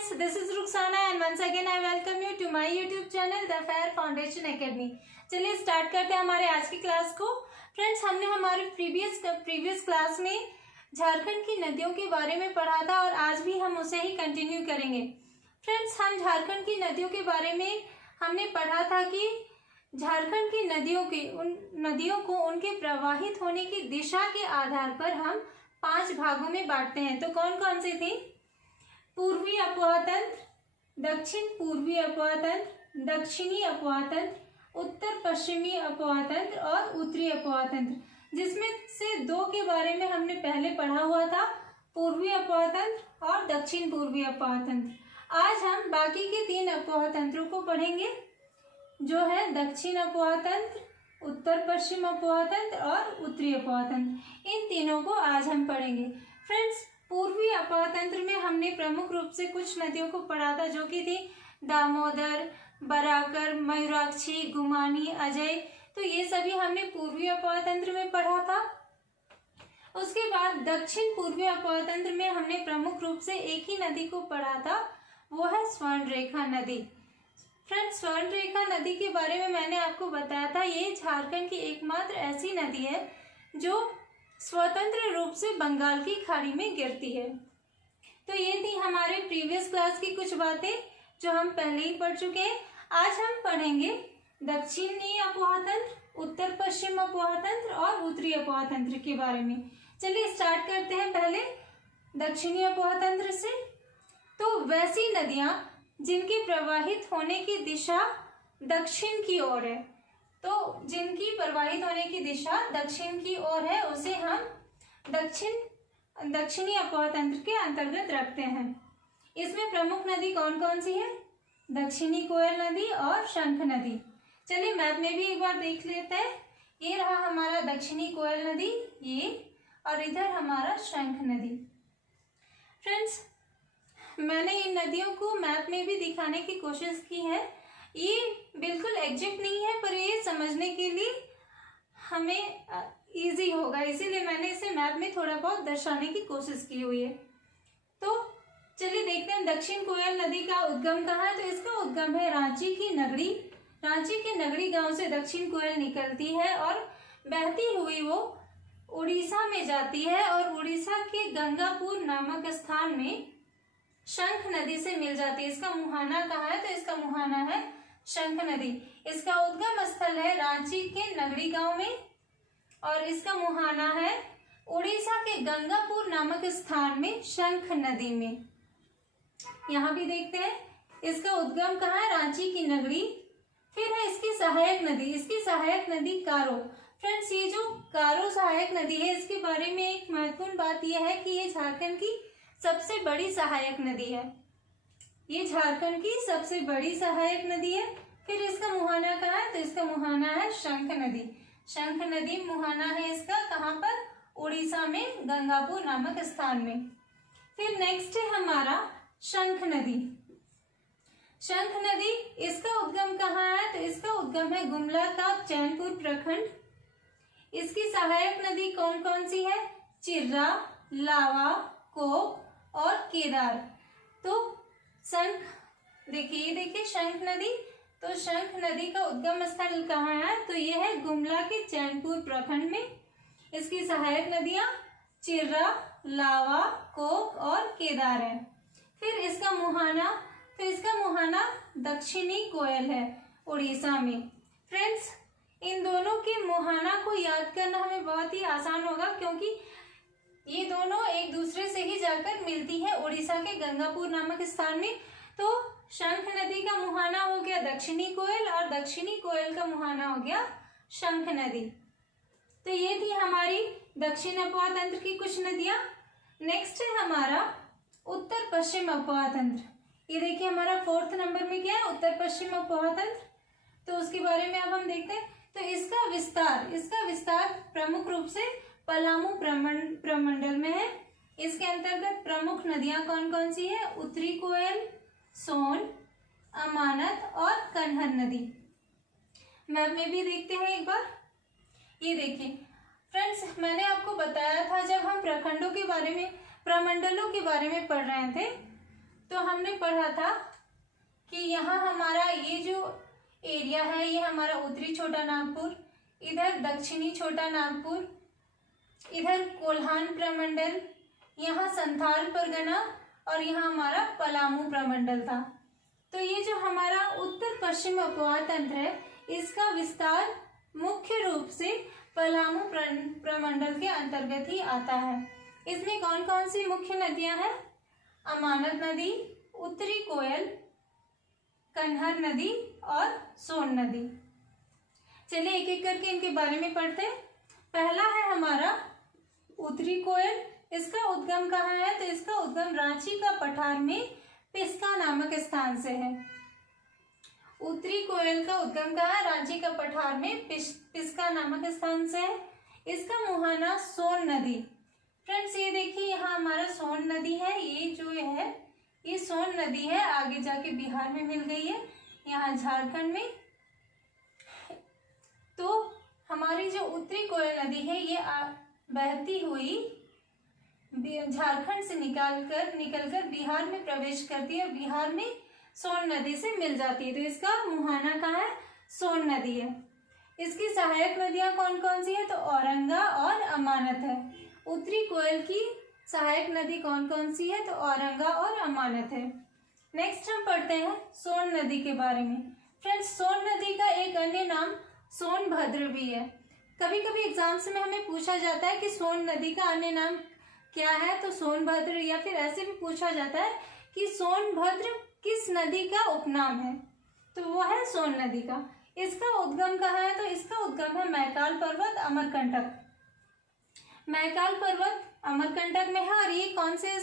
friends, this is Ruxana and once again I welcome you to my YouTube channel The Fair Foundation Academy। चलिए start करते हैं हमारे आज की class को। फ्रेंड्स, हमने हमारे प्रीवियस क्लास में झारखंड की नदियों के बारे में पढ़ा था और आज भी हम उसे ही कंटिन्यू करेंगे। फ्रेंड्स, हम झारखंड की नदियों के बारे में हमने पढ़ा था कि झारखंड की नदियों को उनके प्रवाहित होने की दिशा के आधार पर हम 5 भागों में बांटते हैं। तो कौन कौन सी थी? पूर्वी अफवाह तंत्र, दक्षिण पूर्वी अफवाह तंत्र, दक्षिणी अफवाह तंत्र, उत्तर पश्चिमी अफवाह तंत्र और उत्तरी अफवाह तंत्र, जिसमें से 2 के बारे में हमने पहले पढ़ा हुआ था, पूर्वी अफवाह तंत्र और दक्षिण पूर्वी अफवाह तंत्र। आज हम बाकी के 3 अफवाह तंत्रों को पढ़ेंगे, जो है दक्षिण अफवाह तंत्र, उत्तर पश्चिम अफवाह तंत्र और उत्तरी अफवाह तंत्र। इन तीनों को आज हम पढ़ेंगे। फ्रेंड्स, पूर्वी अफवाह तंत्र में हमने प्रमुख रूप से कुछ नदियों को पढ़ा था, जो कि थी दामोदर, बराकर, मयूराक्षी, गुमानी, अजय। तो ये सभी हमने पूर्वी अफवाह तंत्र में पढ़ा था। उसके बाद दक्षिण पूर्वी अफवाह तंत्र में हमने प्रमुख रूप से एक ही नदी को पढ़ा था, वो है स्वर्णरेखा नदी। फ्रेंड्स, स्वर्णरेखा नदी के बारे में मैंने आपको बताया था, ये झारखंड की एकमात्र ऐसी नदी है जो स्वतंत्र रूप से बंगाल की खाड़ी में गिरती है। तो ये थी हमारे प्रीवियस क्लास की कुछ बातें जो हम पहले ही पढ़ चुके हैं। आज हम पढ़ेंगे दक्षिणी अफवाह तंत्र, उत्तर पश्चिम अफवाह तंत्र और उत्तरी अफवाह तंत्र के बारे में। चलिए स्टार्ट करते हैं पहले दक्षिणी अफवाह तंत्र से। तो वैसी नदियां जिनकी प्रवाहित होने की दिशा दक्षिण की ओर है, तो जिनकी प्रवाहित होने की दिशा दक्षिण की ओर है, उसे हम दक्षिणी अफवाह तंत्र के अंतर्गत रखते हैं। इसमें प्रमुख नदी कौन कौन सी है? दक्षिणी कोयल नदी और शंख नदी। चलिए मैप में भी एक बार देख लेते हैं। ये रहा हमारा दक्षिणी कोयल नदी, ये, और इधर हमारा शंख नदी। फ्रेंड्स, मैंने इन नदियों को मैप में भी दिखाने की कोशिश की है। ये बिल्कुल एग्जैक्ट नहीं है, पर ये समझने के लिए हमें इजी होगा, इसीलिए मैंने इसे मैप में थोड़ा बहुत दर्शाने की कोशिश की हुई है। तो चलिए देखते हैं दक्षिण कोयल नदी का उद्गम कहाँ है। तो इसका उद्गम है रांची की नगरी। रांची के नगरी गांव से दक्षिण कोयल निकलती है और बहती हुई वो उड़ीसा में जाती है और उड़ीसा के गंगापुर नामक स्थान में शंख नदी से मिल जाती है। इसका मुहाना कहाँ है? तो इसका मुहाना है शंख नदी। इसका उद्गम स्थल है रांची के नगरी गांव में और इसका मुहाना है उड़ीसा के गंगापुर नामक स्थान में शंख नदी में। यहाँ भी देखते हैं इसका उद्गम कहाँ है? रांची की नगरी। फिर है इसकी सहायक नदी। इसकी सहायक नदी कारो। फ्रेंड्स, ये जो कारो सहायक नदी है, इसके बारे में एक महत्वपूर्ण बात यह है कि ये झारखंड की सबसे बड़ी सहायक नदी है। ये झारखंड की सबसे बड़ी सहायक नदी है। फिर इसका मुहाना कहाँ है? तो इसका मुहाना है शंख नदी। शंख नदी मुहाना है इसका कहाँ पर? उड़ीसा में गंगापुर नामक स्थान में। फिर नेक्स्ट है हमारा शंख नदी। शंख नदी, इसका उद्गम कहाँ है? तो इसका उद्गम है गुमला का चैनपुर प्रखंड। इसकी सहायक नदी कौन कौन सी है? चिर्रा, लावा, कोक और केदार। तो शंख, देखिए शंख नदी। तो शंख नदी का उद्गम स्थल कहाँ है? तो यह है गुमला के चैनपुर प्रखंड में। इसकी सहायक नदियां चिर्रा, लावा, कोक और केदार है। फिर इसका मुहाना दक्षिणी कोयल है उड़ीसा में। फ्रेंड्स, इन दोनों के मुहाना को याद करना हमें बहुत ही आसान होगा, क्योंकि ये दोनों एक दूसरे से ही जाकर मिलती है उड़ीसा के गंगापुर नामक स्थान में। तो शंख नदी का मुहाना हो गया दक्षिणी कोयल और दक्षिणी कोयल का मुहाना हो गया शंख नदी। तो ये थी हमारी दक्षिण अफवाह तंत्र की कुछ नदियां। नेक्स्ट है हमारा उत्तर पश्चिम अफवाह तंत्र। ये देखिए हमारा 4th नंबर में क्या है? उत्तर पश्चिम अफवाह तंत्र। तो उसके बारे में अब हम देखते हैं। तो इसका विस्तार प्रमुख रूप से पलामू प्रमंडल में है। इसके अंतर्गत प्रमुख नदियां कौन कौन सी है? उत्तरी कोयल, सोन, अमानत और कन्हर नदी। मैप में भी देखते हैं एक बार। ये देखिए फ्रेंड्स, मैंने आपको बताया था जब हम प्रखंडों के बारे में, प्रमंडलों के बारे में पढ़ रहे थे, तो हमने पढ़ा था कि यहाँ हमारा ये जो एरिया है ये हमारा उत्तरी छोटा नागपुर, इधर दक्षिणी छोटा नागपुर, इधर कोल्हान प्रमंडल, यहाँ संथाल परगना और यहाँ हमारा पलामू प्रमंडल था। तो ये जो हमारा उत्तर पश्चिम अपवाद तंत्र है इसका विस्तार मुख्य रूप से पलामू प्रमंडल के अंतर्गत ही आता है। इसमें कौन कौन सी मुख्य नदियां हैं? अमानत नदी, उत्तरी कोयल, कन्हर नदी और सोन नदी। चलिए एक एक करके इनके बारे में पढ़ते हैं। पहला है हमारा उत्तरी कोयल। इसका उद्गम कहाँ है? तो इसका उद्गम रांची का पठार में पिस्का नामक स्थान से है। उत्तरी कोयल का उद्गम कहाँ है? रांची का पठार में पिस्का नामक स्थान से है। इसका मुहाना सोन नदी। फ्रेंड्स ये देखिए यहाँ हमारा सोन नदी है, ये जो है ये सोन नदी है, आगे जाके बिहार में मिल गई है, यहाँ झारखंड में। तो हमारी जो उत्तरी कोयल नदी है ये बहती हुई झारखंड से निकलकर बिहार में प्रवेश करती है और बिहार में सोन नदी से मिल जाती है। तो इसका मुहाना कहाँ है? सोन नदी है। इसकी सहायक नदियां कौन कौन सी है? तो औरंगा और अमानत है। उत्तरी कोयल की सहायक नदी कौन कौन सी है? तो औरंगा और अमानत है। नेक्स्ट हम पढ़ते हैं सोन नदी के बारे में। फ्रेंड्स सोन नदी का एक अन्य नाम सोनभद्र भी है। कभी कभी एग्जाम्स में हमें पूछा जाता है कि सोन नदी का अन्य नाम क्या है? तो सोनभद्र, या फिर ऐसे भी पूछा जाता है कि सोनभद्र किस नदी का उपनाम है? तो वो है सोन नदी का। इसका उद्गम कहाँ है? तो इसका उद्गम है मैकाल पर्वत अमरकंटक। मैकाल पर्वत अमरकंटक में है और ये कौन से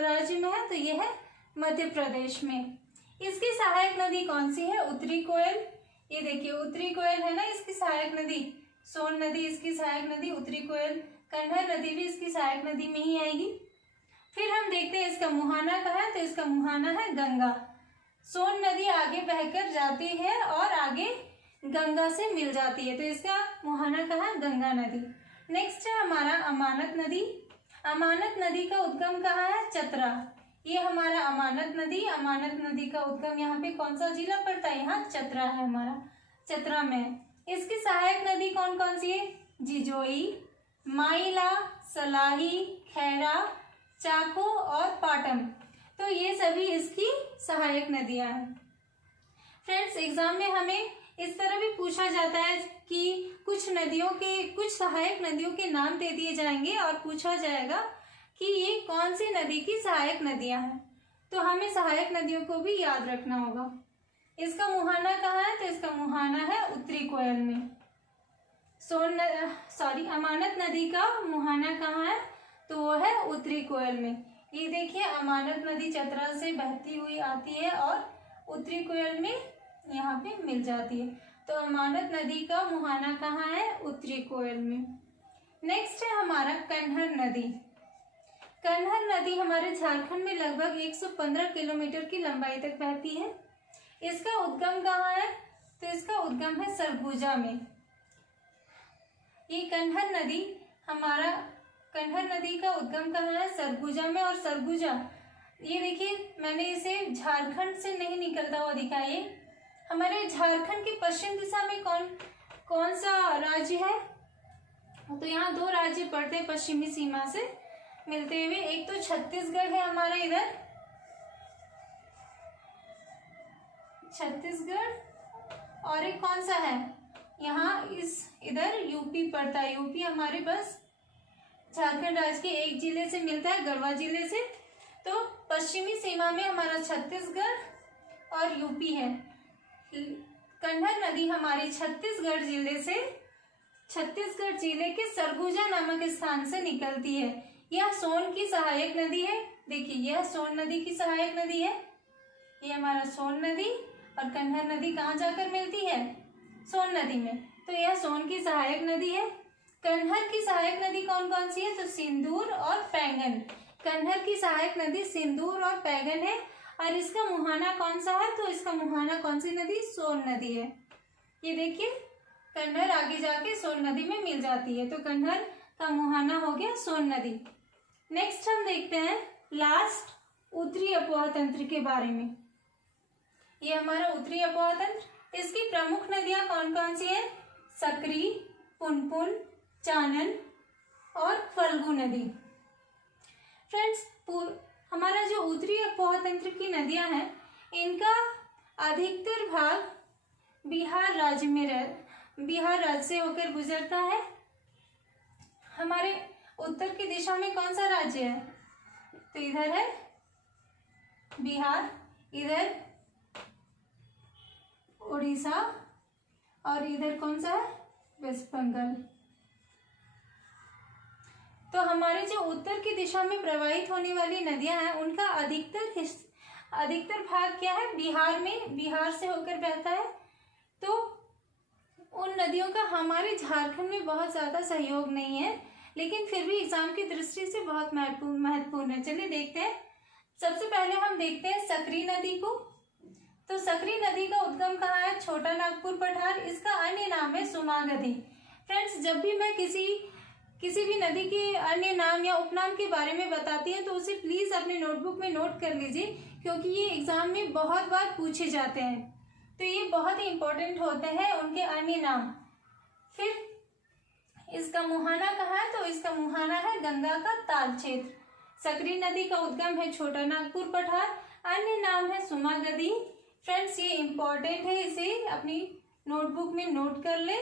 राज्य में है? तो ये है मध्य प्रदेश में। इसकी सहायक नदी कौन सी है? उत्तरी कोयल। ये देखिए उत्तरी कोयल है ना, इसकी सहायक नदी सोन नदी, इसकी सहायक नदी उत्तरी कोयल। कन्हर नदी भी इसकी सहायक नदी में ही आएगी। फिर हम देखते हैं इसका मुहाना कहाँ है? तो इसका मुहाना है गंगा। सोन नदी आगे बहकर जाती है और आगे गंगा से मिल जाती है, तो इसका मुहाना कहाँ है? गंगा नदी। नेक्स्ट है हमारा अमानत नदी। अमानत नदी का उद्गम कहाँ है? चतरा। ये हमारा अमानत नदी का उद्गम यहाँ पे कौन सा जिला पड़ता है? यहाँ चतरा है, हमारा चतरा में। इसकी सहायक नदी कौन कौन सी है? जिजोई, माइला, सलाही, खैरा, चाको और पाटम। तो ये सभी इसकी सहायक नदियां हैं। फ्रेंड्स एग्जाम में हमें इस तरह भी पूछा जाता है कि कुछ सहायक नदियों के नाम दे दिए जाएंगे और पूछा जाएगा कि ये कौन सी नदी की सहायक नदियां हैं। तो हमें सहायक नदियों को भी याद रखना होगा। इसका मुहाना कहाँ है? तो इसका मुहाना है उत्तरी कोयल में। अमानत नदी का मुहाना कहाँ है? तो वो है उत्तरी कोयल में। ये देखिए अमानत नदी चतरा से बहती हुई आती है और उत्तरी कोयल में यहाँ पे मिल जाती है। तो अमानत नदी का मुहाना कहाँ है? उत्तरी कोयल में। नेक्स्ट है हमारा कन्हर नदी। कन्हर नदी हमारे झारखंड में लगभग 115 किलोमीटर की लंबाई तक बहती है। इसका उद्गम कहाँ है? तो इसका उद्गम है सरगुजा में। ये कन्हर नदी का उद्गम कहाँ है? सरगुजा में। और सरगुजा ये देखिए मैंने इसे झारखंड से नहीं निकलता हुआ दिखाया। ये हमारे झारखंड की पश्चिम दिशा में कौन सा राज्य है? तो यहाँ दो राज्य पड़ते हैं पश्चिमी सीमा से मिलते हुए। एक तो छत्तीसगढ़ है हमारा इधर, छत्तीसगढ़, और एक कौन सा है? यहाँ इधर यूपी पड़ता है। यूपी हमारे पास झारखंड राज्य के एक जिले से मिलता है, गढ़वा जिले से। तो पश्चिमी सीमा में हमारा छत्तीसगढ़ और यूपी है। कन्हर नदी हमारी छत्तीसगढ़ जिले के सरगुजा नामक स्थान से निकलती है। यह सोन की सहायक नदी है। देखिए यह सोन नदी की सहायक नदी है। ये हमारा सोन नदी और कन्हर नदी कहाँ जाकर मिलती है? सोन नदी में। तो यह सोन की सहायक नदी है। कन्हर की सहायक नदी कौन कौन सी है? तो सिंदूर और पैंगन। कन्हर की सहायक नदी सिंदूर और पैंगन है। और इसका मुहाना कौन सा है? तो इसका मुहाना कौन सी नदी? सोन नदी है। ये देखिए कन्हर आगे जाके सोन नदी में मिल जाती है। तो कन्हर का मुहाना हो गया सोन नदी। नेक्स्ट हम देखते हैं लास्ट उत्तरी अपोह तंत्र के बारे में। ये हमारा उत्तरी अपोह तंत्र। इसकी प्रमुख नदियां कौन कौन सी है? सकरी, पुनपुन, चानन और फल्गु नदी। फ्रेंड्स, हमारा जो उत्तरी अपोह तंत्र की नदियां हैं, इनका अधिकतर भाग बिहार राज्य से होकर गुजरता है। हमारे उत्तर की दिशा में कौन सा राज्य है? तो इधर है बिहार, इधर उड़ीसा और इधर कौन सा है? वेस्ट बंगाल। तो हमारे जो उत्तर की दिशा में प्रवाहित होने वाली नदियां हैं, उनका अधिकतर भाग क्या है? बिहार से होकर बहता है। तो उन नदियों का हमारे झारखंड में बहुत ज्यादा सहयोग नहीं है, लेकिन फिर भी एग्जाम की दृष्टि से बहुत महत्वपूर्ण है। चलिए देखते हैं। सबसे पहले हम देखते हैं सकरी नदी को। तो सकरी नदी का उद्गम कहाँ है? छोटा नागपुर पठार। इसका अन्य नाम है सुमागधी। फ्रेंड्स, जब भी मैं किसी भी नदी के अन्य नाम या उपनाम के बारे में बताती हूँ, तो उसे प्लीज अपने नोटबुक में नोट कर लीजिए, क्योंकि ये एग्जाम में बहुत बार पूछे जाते हैं। तो ये बहुत ही इंपॉर्टेंट होते हैं उनके अन्य नाम। फिर इसका मुहाना कहाँ है? तो इसका मुहाना है गंगा का ताल क्षेत्र। सकरी नदी का उद्गम है छोटा नागपुर पठार। अन्य नाम है सुमागधी। फ्रेंड्स, ये इंपॉर्टेंट है, इसे अपनी नोटबुक में नोट कर ले।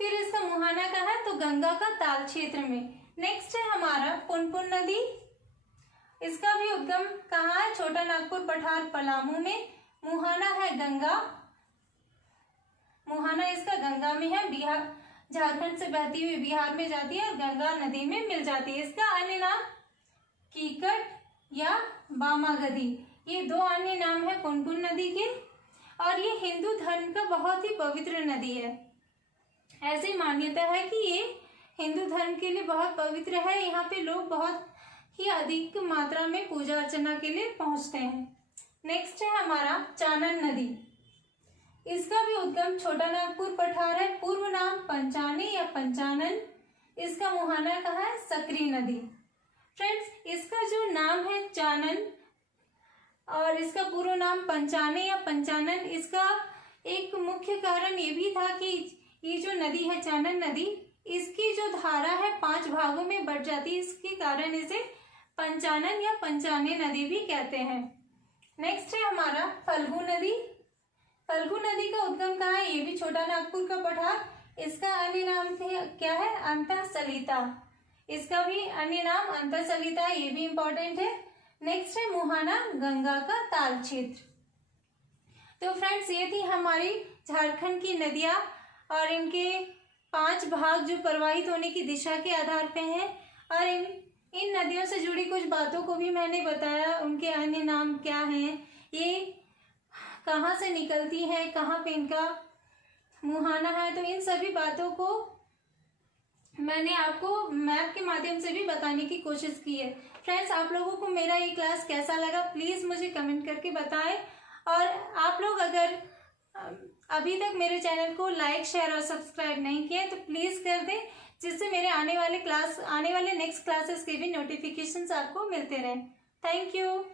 फिर इसका मुहाना कहाँ है? तो गंगा का ताल क्षेत्र में। नेक्स्ट है हमारा पुनपुन नदी। इसका भी उद्गम कहाँ है? छोटा नागपुर पठार पलामू में। मुहाना है गंगा। मुहाना इसका गंगा में है। बिहार, झारखंड से बहती हुई बिहार में जाती है और गंगा नदी में मिल जाती है। इसका अन्य नाम कीकट या बामागधी। ये दो अन्य नाम है पुनपुन नदी के। और ये हिंदू धर्म का बहुत ही पवित्र नदी है। ऐसी मान्यता है कि ये हिंदू धर्म के लिए बहुत पवित्र है। यहाँ पे लोग बहुत ही अधिक मात्रा में पूजा अर्चना के लिए पहुंचते हैं। नेक्स्ट है हमारा चानन नदी। इसका भी उद्गम छोटा नागपुर पठार है। पूर्व नाम पंचाने या पंचानन। इसका मुहाना कहाँ है? सकरी नदी। फ्रेंड्स, इसका जो नाम है चानन और इसका पूर्व नाम पंचाने या पंचानन, इसका एक मुख्य कारण ये भी था कि ये जो नदी है चानन नदी, इसकी जो धारा है 5 भागों में बट जाती है। इसके कारण इसे पंचानन या पंचाने नदी भी कहते हैं। नेक्स्ट है हमारा फल्गु नदी। फल्गु नदी का उद्गम कहाँ है? ये भी छोटा नागपुर का पठार। इसका अन्य नाम क्या है? अंतःसलिता। इसका भी अन्य नाम अंतःसलिता है, ये भी इंपॉर्टेंट है। नेक्स्ट है मुहाना गंगा का ताल क्षेत्र। तो फ्रेंड्स, ये थी हमारी झारखंड की नदियां और इनके 5 भाग जो प्रवाहित होने की दिशा के आधार पे हैं। और इन नदियों से जुड़ी कुछ बातों को भी मैंने बताया, उनके अन्य नाम क्या हैं, ये कहाँ से निकलती है, कहाँ पे इनका मुहाना है। तो इन सभी बातों को मैंने आपको मैप के माध्यम से भी बताने की कोशिश की है। फ्रेंड्स, आप लोगों को मेरा ये क्लास कैसा लगा प्लीज मुझे कमेंट करके बताएं। और आप लोग अगर अभी तक मेरे चैनल को लाइक, शेयर और सब्सक्राइब नहीं किया तो प्लीज कर दें, जिससे मेरे आने वाले नेक्स्ट क्लासेस के भी नोटिफिकेशंस आपको मिलते रहें। Thank you.